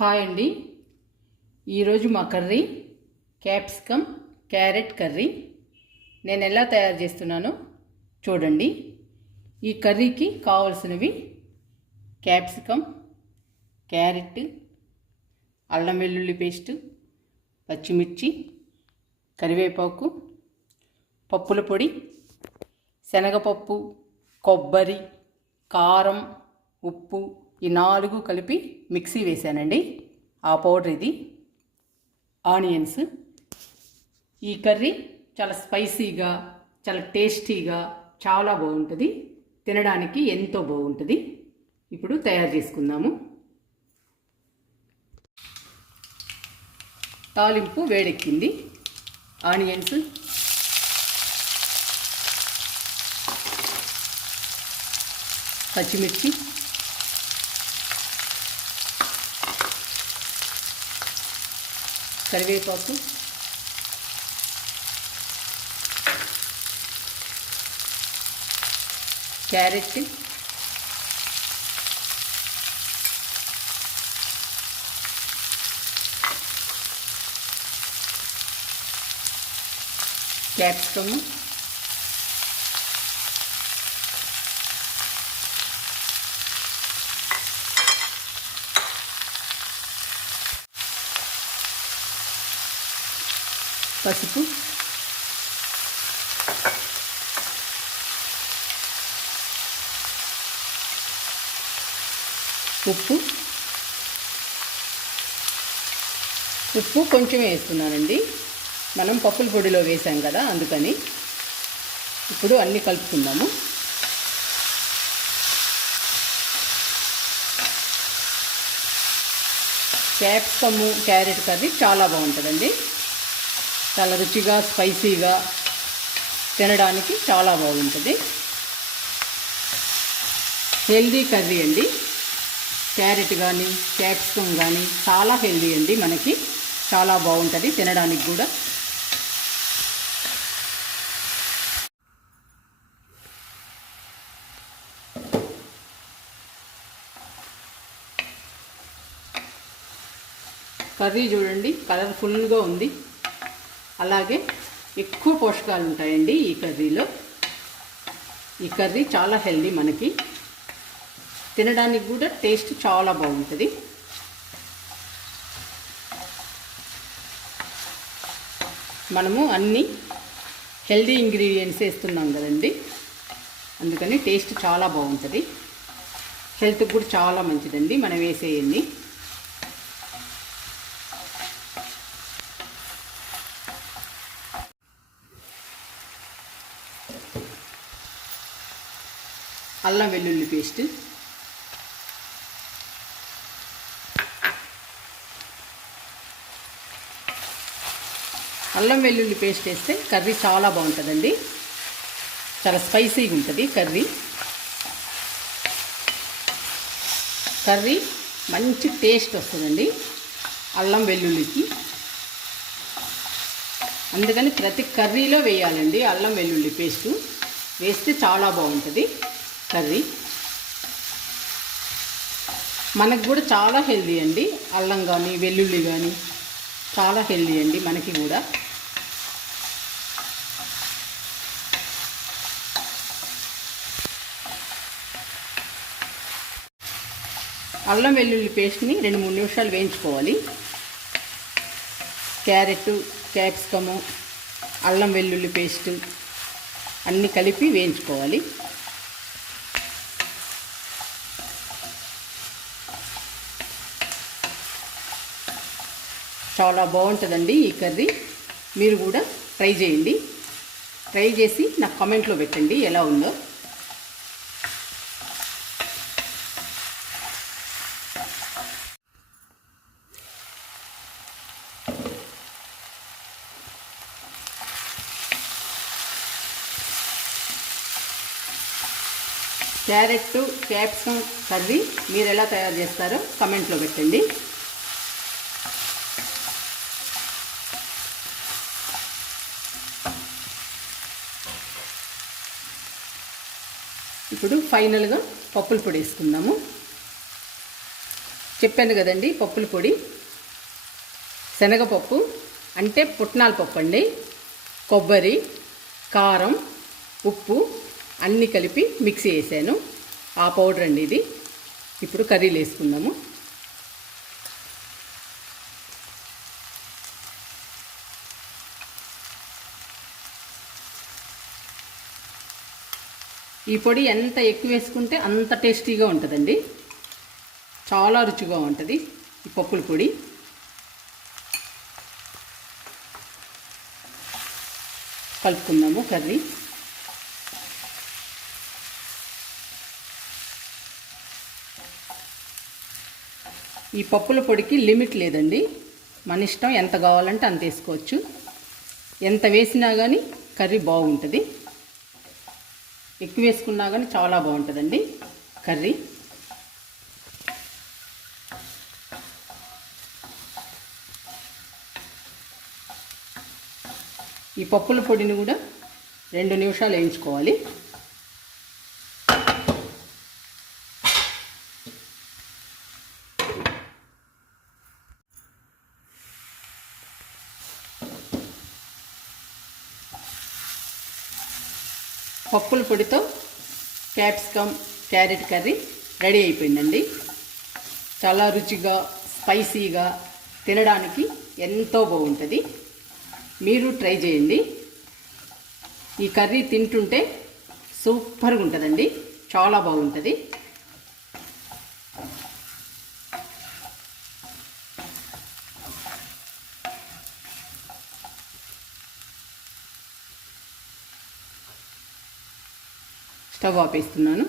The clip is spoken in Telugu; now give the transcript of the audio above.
హాయ్ అండి. ఈరోజు మా కర్రీ క్యాప్సికమ్ క్యారెట్ కర్రీ. నేను ఎలా తయారు చేస్తున్నానో చూడండి. ఈ కర్రీకి కావలసినవి క్యాప్సికమ్, క్యారెట్, అల్లం వెల్లుల్లి పేస్టు, పచ్చిమిర్చి, కరివేపాకు, పప్పుల పొడి, శనగపప్పు, కొబ్బరి, కారం, ఉప్పు, ఈ 4 కలిపి మిక్సీ వేసానండి. ఆ పౌడర్ ఇది. ఆనియన్స్. ఈ కర్రీ చాలా స్పైసీగా, చాలా టేస్టీగా, చాలా బాగుంటుంది. తినడానికి ఎంతో బాగుంటుంది. ఇప్పుడు తయారు చేసుకుందాము. తాలింపు వేడెక్కింది. ఆనియన్స్, పచ్చిమిర్చి, కరివేపాకు, క్యారెట్, క్యాప్సికమ్, పసుపు, ఉప్పు కొంచెం వేస్తున్నానండి. మనం పప్పుల పొడిలో వేసాం కదా, అందుకని. ఇప్పుడు అన్నీ కలుపుకుందాము. క్యాప్సికమ్ క్యారెట్ కర్రీ చాలా బాగుంటుందండి. చాలా రుచిగా, స్పైసీగా, తినడానికి చాలా బాగుంటుంది. హెల్దీ కర్రీ అండి. క్యారెట్ కానీ క్యాప్సికమ్ కానీ చాలా హెల్దీ అండి. మనకి చాలా బాగుంటుంది తినడానికి కూడా. కర్రీ చూడండి, కలర్ఫుల్గా ఉంది. అలాగే ఎక్కువ పోషకాలు ఉంటాయండి ఈ కర్రీలో. ఈ కర్రీ చాలా హెల్దీ. మనకి తినడానికి కూడా టేస్ట్ చాలా బాగుంటుంది. మనము అన్ని హెల్దీ ఇంగ్రీడియంట్స్ వేస్తున్నాం కదండి, అందుకని టేస్ట్ చాలా బాగుంటుంది. హెల్త్కి కూడా చాలా మంచిదండి మనం వేసేయండి. అల్లం వెల్లుల్లి పేస్ట్, అల్లం వెల్లుల్లి పేస్ట్ వేస్తే కర్రీ చాలా బాగుంటుందండి. చాలా స్పైసీగా ఉంటుంది కర్రీ. కర్రీ మంచి టేస్ట్ వస్తుందండి అల్లం వెల్లుల్లికి. అందుకని ప్రతి కర్రీలో వేయాలండి అల్లం వెల్లుల్లి పేస్టు. వేస్తే చాలా బాగుంటుంది కర్రీ. మనకు కూడా చాలా హెల్దీ అండి. అల్లం కానీ వెల్లుల్లి కానీ చాలా హెల్దీ అండి మనకి కూడా. అల్లం వెల్లుల్లి పేస్ట్ని 2-3 నిమిషాలు వేయించుకోవాలి. క్యారెట్, క్యాప్సికము, అల్లం వెల్లుల్లి పేస్టు అన్నీ కలిపి వేయించుకోవాలి. చాలా బాగుంటుందండి ఈ కర్రీ. మీరు కూడా ట్రై చేయండి. ట్రై చేసి నాకు కామెంట్లో పెట్టండి ఎలా ఉందో. క్యారెట్, క్యాప్సికమ్ కర్రీ మీరు ఎలా తయారు చేస్తారో కామెంట్లో పెట్టండి. ఇప్పుడు ఫైనల్గా పప్పుల పొడి వేసుకుందాము. చెప్పాను కదండి, పప్పుల పొడి శనగపప్పు అంటే పుట్నాల పప్పు అండి, కొబ్బరి, కారం, ఉప్పు అన్నీ కలిపి మిక్సీ వేసాను. ఆ పౌడర్ అండి ఇది. ఇప్పుడు కర్రీలు వేసుకుందాము. ఈ పొడి ఎంత ఎక్కువ వేసుకుంటే అంత టేస్టీగా ఉంటుందండి, చాలా రుచిగా ఉంటుంది ఈ పప్పుల పొడి. కలుపుకుందాము కర్రీ. ఈ పప్పుల పొడికి లిమిట్ లేదండి, మన ఇష్టం, ఎంత కావాలంటే అంత వేసుకోవచ్చు. ఎంత వేసినా కానీ కర్రీ బాగుంటుంది, ఎక్కువ వేసుకున్నా కానీ చాలా బాగుంటుందండి కర్రీ. ఈ పప్పుల పొడిని కూడా 2 నిమిషాలు వేయించుకోవాలి. పప్పుల పొడితో క్యాప్సికమ్, క్యారెట్ కర్రీ రెడీ అయిపోయిందండి. చాలా రుచిగా, స్పైసీగా, తినడానికి ఎంతో బాగుంటుంది. మీరు ట్రై చేయండి. ఈ కర్రీ తింటుంటే సూపర్గా ఉంటుందండి, చాలా బాగుంటుంది. స్టవ్ ఆపేస్తున్నాను.